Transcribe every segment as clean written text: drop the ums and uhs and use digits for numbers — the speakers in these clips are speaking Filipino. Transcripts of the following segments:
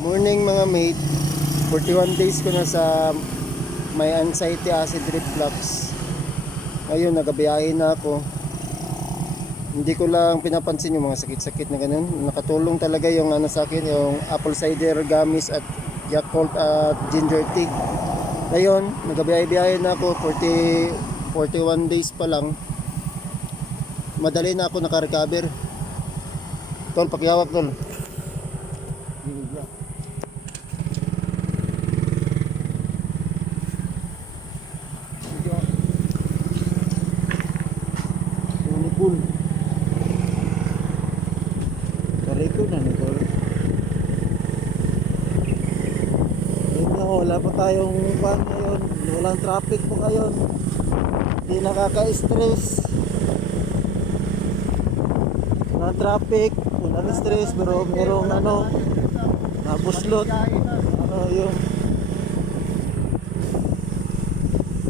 Morning mga mate, 41 days ko na sa may anxiety acid reflux. Ngayon nagabiyahe na ako. Hindi ko lang pinapansin yung mga sakit-sakit na ganun. Nakatulong talaga yung sa akin, yung apple cider gummies at Yakult at ginger tea. Ngayon, nagabiyahe-biyahe na ako, 41 days pa lang. Madali na ako naka-recover. Tol, pakihawak tol. Cool. Kariko na nito. Wala pa tayong van ngayon. Walang traffic po ngayon. Hindi nakaka-stress. Walang traffic, walang stress, pero merong nabuslot. Yung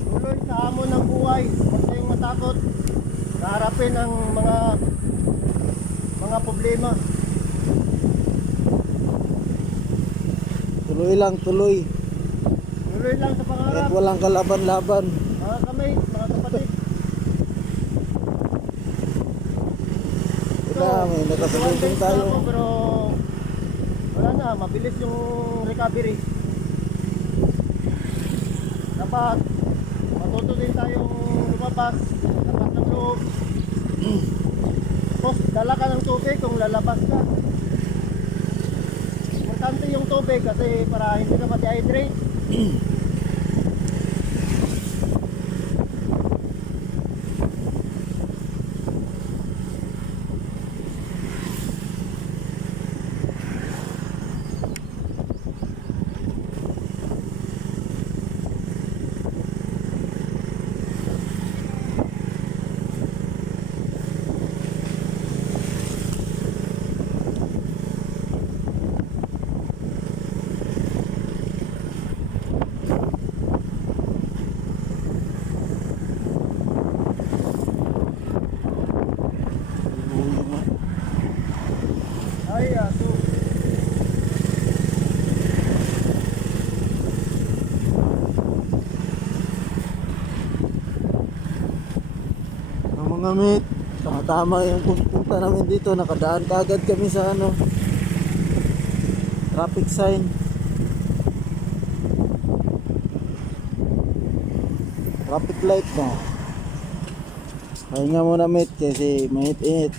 tuloy sa hamon ng buhay. Huwag kayong matakot. Harapin ang mga problema. Tuloy lang, tuloy. Tuloy lang sa pangarap. Kahit walang kalaban-laban. Mga kamay, mga kapatid. May nakapagpunting tayo. Pero wala na, mabilis yung recovery. Dapat matuto din tayong lumabas. Dapat ng loob. Tapos dala ka ng tubig kung lalabas ka. Importante yung tubig kasi para hindi ka ma-dehydrate. Ay, aso. Ang mga mate, tama yung punta namin dito. Nakadaan kaagad kami sa traffic sign. Traffic light na. Pahinga muna mate kasi mahit-init.